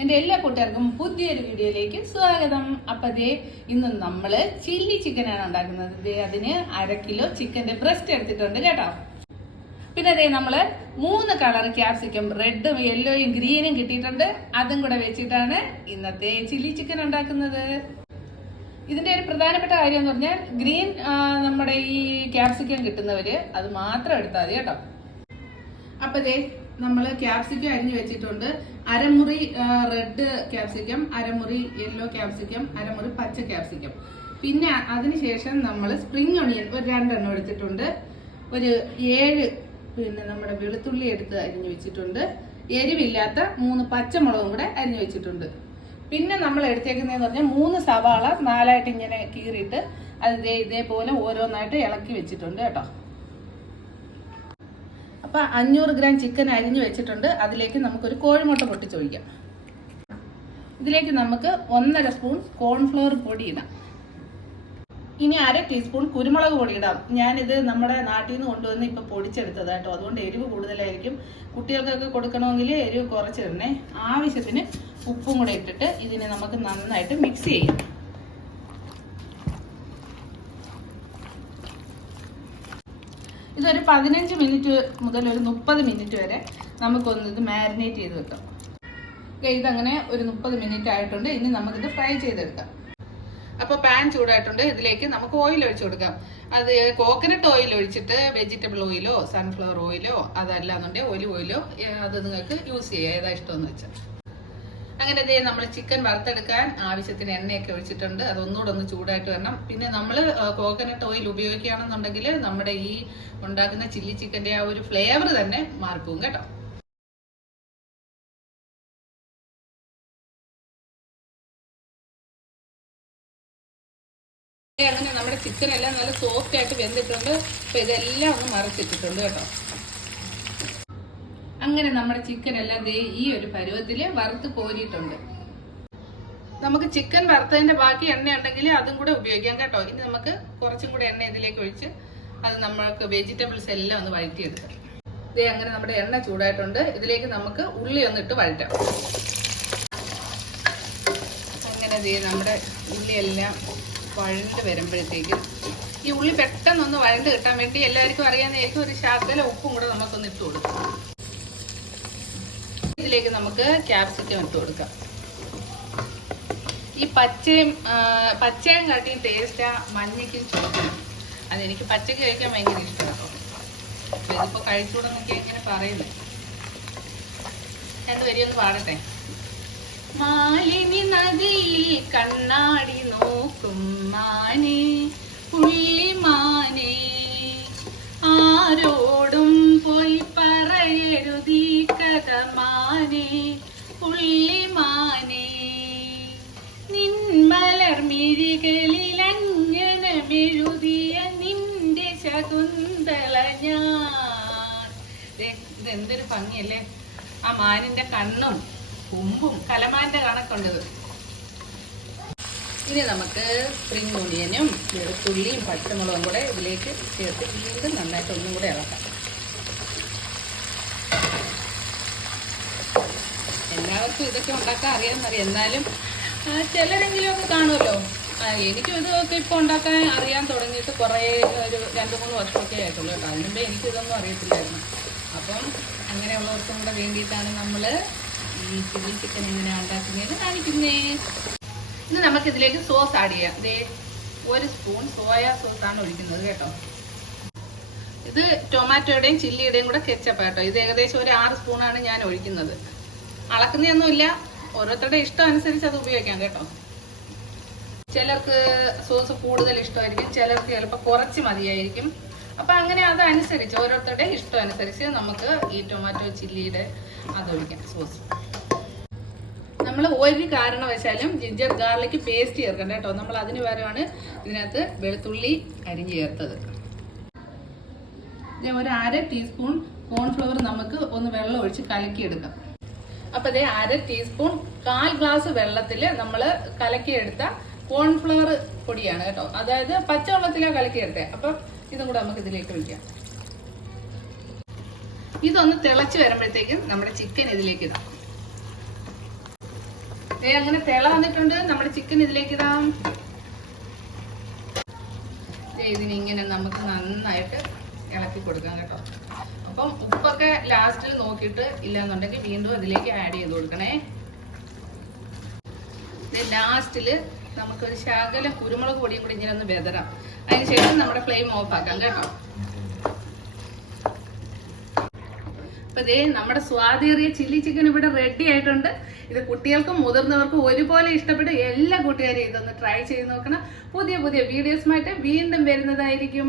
എൻ്റെ എല്ലാ കൂട്ടുകാർക്കും പുതിയൊരു വീഡിയോയിലേക്ക് സ്വാഗതം. അപ്പം ഇന്ന് നമ്മൾ ചില്ലി ചിക്കനാണ് ഉണ്ടാക്കുന്നത്. അതിന് 1/2 കിലോ ചിക്കൻ്റെ ബ്രസ്റ്റ് എടുത്തിട്ടുണ്ട് കേട്ടോ. പിന്നെ നമ്മൾ 3 കളർ ക്യാപ്സിക്കം, റെഡും യെല്ലോയും ഗ്രീനും കിട്ടിയിട്ടുണ്ട്. അതും കൂടെ വെച്ചിട്ടാണ് ഇന്നത്തെ ചില്ലി ചിക്കൻ ഉണ്ടാക്കുന്നത്. ഇതിന്റെ ഒരു പ്രധാനപ്പെട്ട കാര്യം എന്ന് പറഞ്ഞാൽ ഗ്രീൻ നമ്മുടെ ഈ ക്യാപ്സിക്കം കിട്ടുന്നവര് അത് മാത്രം എടുത്താൽ മതി കേട്ടോ. അപ്പൊ നമ്മൾ ക്യാപ്സിക്കം അരിഞ്ഞു വെച്ചിട്ടുണ്ട്. 1/2 മുറി റെഡ് ക്യാപ്സിക്കം, 1/2 മുറി യെല്ലോ ക്യാപ്സിക്കം, 1/2 മുറി പച്ച ക്യാപ്സിക്കം. പിന്നെ അതിനുശേഷം നമ്മൾ സ്പ്രിംഗ് ഒണിയൻ ഒരു 2 എണ്ണം എടുത്തിട്ടുണ്ട്. ഒരു 7 പിന്നെ നമ്മുടെ വെളുത്തുള്ളി എടുത്ത് അരിഞ്ഞു വെച്ചിട്ടുണ്ട്. എരിവില്ലാത്ത 3 പച്ചമുളകും കൂടെ അരിഞ്ഞു വെച്ചിട്ടുണ്ട്. പിന്നെ നമ്മൾ എടുത്തേക്കുന്നതെന്ന് പറഞ്ഞാൽ 3 സവാള 4ആയിട്ട് ഇങ്ങനെ കീറിയിട്ട് അത് ഇതേപോലെ ഓരോന്നായിട്ട് ഇളക്കി വെച്ചിട്ടുണ്ട് കേട്ടോ. അപ്പം 500 ഗ്രാം ചിക്കൻ അരിഞ്ഞു വെച്ചിട്ടുണ്ട്. അതിലേക്ക് നമുക്കൊരു കോഴിമുട്ട പൊട്ടിച്ചൊഴിക്കാം. ഇതിലേക്ക് നമുക്ക് 1.5 സ്പൂൺ കോൺഫ്ലവർ പൊടി ഇടാം. ഇനി 1/2 ടീസ്പൂൺ കുരുമുളക് പൊടി ഇടാം. ഞാനിത് നമ്മുടെ നാട്ടിൽ നിന്ന് കൊണ്ടുവന്ന് ഇപ്പം പൊടിച്ചെടുത്തത് കേട്ടോ. അതുകൊണ്ട് എരിവ് കൂടുതലായിരിക്കും. കുട്ടികൾക്കൊക്കെ കൊടുക്കണമെങ്കിൽ എരിവ് കുറച്ചിടണേ. ആവശ്യത്തിന് ഉപ്പും കൂടെ ഇട്ടിട്ട് ഇതിനെ നമുക്ക് നന്നായിട്ട് മിക്സ് ചെയ്യാം. ഇതൊരു 15 മിനിറ്റ് മുതൽ ഒരു 30 മിനിറ്റ് വരെ നമുക്കൊന്ന് ഇത് മാരിനേറ്റ് ചെയ്ത് വെക്കാം. ഇതങ്ങനെ ഒരു 30 മിനിറ്റ് ആയിട്ടുണ്ട്. ഇനി നമുക്കിത് ഫ്രൈ ചെയ്തെടുക്കാം. അപ്പോൾ പാൻ ചൂടായിട്ടുണ്ട്. ഇതിലേക്ക് നമുക്ക് ഓയിൽ ഒഴിച്ചു കൊടുക്കാം. അത് കോക്കനട്ട് ഓയിൽ ഒഴിച്ചിട്ട് വെജിറ്റബിൾ ഓയിലോ സൺഫ്ലവർ ഓയിലോ അതല്ലാന്നുണ്ടെങ്കിൽ ഒലിവ് ഓയിലോ അത് നിങ്ങൾക്ക് യൂസ് ചെയ്യാം, ഏതാ ഇഷ്ടമെന്ന് വെച്ചാൽ. അങ്ങനെ നമ്മൾ ചിക്കൻ വറുത്തെടുക്കാൻ ആവശ്യത്തിന് എണ്ണയൊക്കെ ഒഴിച്ചിട്ടുണ്ട്. അതൊന്നുകൂടെ ഒന്ന് ചൂടായിട്ട് വരണം. പിന്നെ നമ്മൾ കോക്കനട്ട് ഓയിൽ ഉപയോഗിക്കുകയാണെന്നുണ്ടെങ്കിൽ നമ്മുടെ ഈ ഉണ്ടാക്കുന്ന ചില്ലി ചിക്കൻ്റെ ആ ഒരു ഫ്ലേവർ തന്നെ മാറിപ്പോകും കേട്ടോ. അങ്ങനെ നമ്മുടെ ചിക്കൻ എല്ലാം നല്ല സോഫ്റ്റ് ആയിട്ട് വെന്തിട്ടുണ്ട്. അപ്പൊ ഇതെല്ലാം ഒന്ന് മറിച്ചിട്ടിട്ടുണ്ട് കേട്ടോ. അങ്ങനെ നമ്മുടെ ചിക്കൻ എല്ലാം ഈ ഒരു പരുവത്തില് വറുത്ത് കോരിയിട്ടുണ്ട്. നമുക്ക് ചിക്കൻ വറുത്തതിന്റെ ബാക്കി എണ്ണ ഉണ്ടെങ്കിൽ അതും കൂടെ ഉപയോഗിക്കാം കേട്ടോ. ഇനി നമുക്ക് കുറച്ചും കൂടെ എണ്ണ ഇതിലേക്ക് ഒഴിച്ച് അത് നമ്മൾക്ക് വെജിറ്റബിൾസ് എല്ലാം ഒന്ന് വഴറ്റിയെടുക്കാം. അങ്ങനെ നമ്മുടെ എണ്ണ ചൂടായിട്ടുണ്ട്. ഇതിലേക്ക് നമുക്ക് ഉള്ളി ഒന്ന് ഇട്ട് വഴറ്റാം. അങ്ങനെ നമ്മുടെ ഉള്ളിയെല്ലാം വഴണ്ട് വരുമ്പോഴത്തേക്ക് ഈ ഉള്ളി പെട്ടെന്നൊന്ന് വഴണ്ട് കിട്ടാൻ വേണ്ടി എല്ലാവർക്കും അറിയാവുന്നതായിരിക്കും ഒരു ശകലം ഉപ്പും കൂടെ നമുക്കൊന്ന് ഇട്ട് കൊടുക്കാം. ഇതിലേക്ക് നമുക്ക് ക്യാപ്സിക്കം ഇട്ട് കൊടുക്കാം. ഈ പച്ചയും കാട്ടിയും ടേസ്റ്റ് മഞ്ഞയ്ക്കും ചോദിക്കണം. അതെനിക്ക് പച്ചയ്ക്ക് കഴിക്കാൻ ഭയങ്കര ഇഷ്ടമാണ്. ഇതിപ്പോൾ കഴിച്ചുകൂടെന്നൊക്കെ ഇങ്ങനെ പറയുന്നത്. 2 വരിയൊന്ന് പാടട്ടെ. മാലിനി നദിയിൽ കണ്ണാടി നോക്കും മാനേ പുള്ളിമാനേ, ആരോടും പോയി പറയരുതീ കഥ മാനേ പുള്ളിമാനേ, നിൻമലർമിഴികളിൽ അങ്ങനെ മെഴുതിയ നിന്റെ ശകുന്തള ഞാൻ. ഇതെന്തൊരു ഭംഗിയല്ലേ! ആ മാനിന്റെ കണ്ണും കൊമ്പും കലമാന്റെ കണക്കുണ്ടത്. ഇനി നമുക്ക് സ്പ്രിംഗ് ഓണിയനും വെളുത്തുള്ളിയും പച്ചമുളകും കൂടെ ഇതിലേക്ക് ചേർത്ത് വീണ്ടും നന്നായിട്ട് ഒന്നും കൂടെ ഇളക്കാം. എല്ലാവർക്കും ഇതൊക്കെ ഉണ്ടാക്കാൻ അറിയാമെന്നറിയാം. എന്നാലും ചിലരെങ്കിലും ഒക്കെ കാണുമല്ലോ. എനിക്കും ഇതൊക്കെ ഇപ്പോൾ ഉണ്ടാക്കാൻ അറിയാൻ തുടങ്ങിയിട്ട് കുറേ ഒരു 2-3 വർഷമൊക്കെ ആയിട്ടുള്ളൂ കേട്ടോ. അതിനുമ്പേ എനിക്കിതൊന്നും അറിയത്തില്ലായിരുന്നു. അപ്പം അങ്ങനെയുള്ളവർക്കും കൂടെ വേണ്ടിയിട്ടാണ് നമ്മൾ ഈ ചില്ലി ചിക്കൻ എങ്ങനെയാണ് ഉണ്ടാക്കുന്നതെന്ന് കാണിക്കുന്നേ. ഇനി നമുക്ക് ഇതിലേക്ക് സോസ് ആഡ് ചെയ്യാം. 1 സ്പൂൺ സോയാ സോസാണ് ഒഴിക്കുന്നത് കേട്ടോ. ഇത് ടൊമാറ്റോയുടെയും ചില്ലിയുടെയും കൂടെ കെച്ചപ്പ് കേട്ടോ. ഇത് ഏകദേശം ഒരു 6 സ്പൂണാണ് ഞാൻ ഒഴിക്കുന്നത്. അളക്കുന്നതൊന്നുമില്ല, ഓരോരുത്തരുടെ ഇഷ്ടം അനുസരിച്ച് അത് ഉപയോഗിക്കാം കേട്ടോ. ചിലർക്ക് സോസ് കൂടുതൽ ഇഷ്ടമായിരിക്കും, ചിലർക്ക് ചിലപ്പോൾ കുറച്ച് മതിയായിരിക്കും. അപ്പം അങ്ങനെ അതനുസരിച്ച് ഓരോരുത്തരുടെ ഇഷ്ടം അനുസരിച്ച് നമുക്ക് ഈ ടൊമാറ്റോ ചില്ലിയുടെ അതൊഴിക്കാം സോസ്. നമ്മൾ ഒരു കാരണവശാലും ജിഞ്ചർ ഗാർലിക് പേസ്റ്റ് ചേർക്കണ്ട കേട്ടോ. നമ്മൾ അതിന് പകരമാണ് ഇതിനകത്ത് വെളുത്തുള്ളി അരിഞ്ഞ് ചേർത്തത്. ഒരു 1/2 ടീസ്പൂൺ കോൺഫ്ലവർ നമുക്ക് ഒന്ന് വെള്ളം ഒഴിച്ച് കലക്കിയെടുക്കാം. അപ്പം 1/2 ടീസ്പൂൺ 1/4 ഗ്ലാസ് വെള്ളത്തിൽ നമ്മൾ കലക്കിയെടുത്ത കോൺഫ്ലവർ പൊടിയാണ് കേട്ടോ. അതായത് പച്ചവെള്ളത്തിലാണ് കലക്കിയെടുത്തത്. അപ്പം ഇതും കൂടെ നമുക്ക് ഇതിലേക്ക് ഒഴിക്കാം. ഇതൊന്ന് തിളച്ച് വരുമ്പോഴത്തേക്കും നമ്മുടെ ചിക്കൻ ഇതിലേക്ക് ഇടാം. അങ്ങനെ തിള വന്നിട്ടുണ്ട്. നമ്മുടെ ചിക്കൻ ഇതിലേക്ക് ഇടാം. ഇതിനിങ്ങനെ നമുക്ക് നന്നായിട്ട് ഇളക്കി കൊടുക്കാം കേട്ടോ. അപ്പം ഉപ്പൊക്കെ ലാസ്റ്റ് നോക്കിയിട്ട് ഇല്ലാന്നുണ്ടെങ്കിൽ വീണ്ടും അതിലേക്ക് ആഡ് ചെയ്ത് കൊടുക്കണേ. ലാസ്റ്റില് നമുക്കൊരു ശകലം കുരുമുളക് പൊടിയും കൂടി ഇങ്ങനെ ഒന്ന് വെതറാം. അതിനുശേഷം നമ്മുടെ ഫ്ലെയിം ഓഫ് ആക്കാം കേട്ടോ. അപ്പൊ ഇതേ നമ്മുടെ സ്വാദേറിയ ചില്ലി ചിക്കൻ ഇവിടെ റെഡി ആയിട്ടുണ്ട്. ഇത് കുട്ടികൾക്കും മുതിർന്നവർക്കും ഒരുപോലെ ഇഷ്ടപ്പെട്ട് എല്ലാ കൂട്ടുകാരും ഇതൊന്ന് ട്രൈ ചെയ്ത് നോക്കണം. പുതിയ പുതിയ വീഡിയോസുമായിട്ട് വീണ്ടും വരുന്നതായിരിക്കും.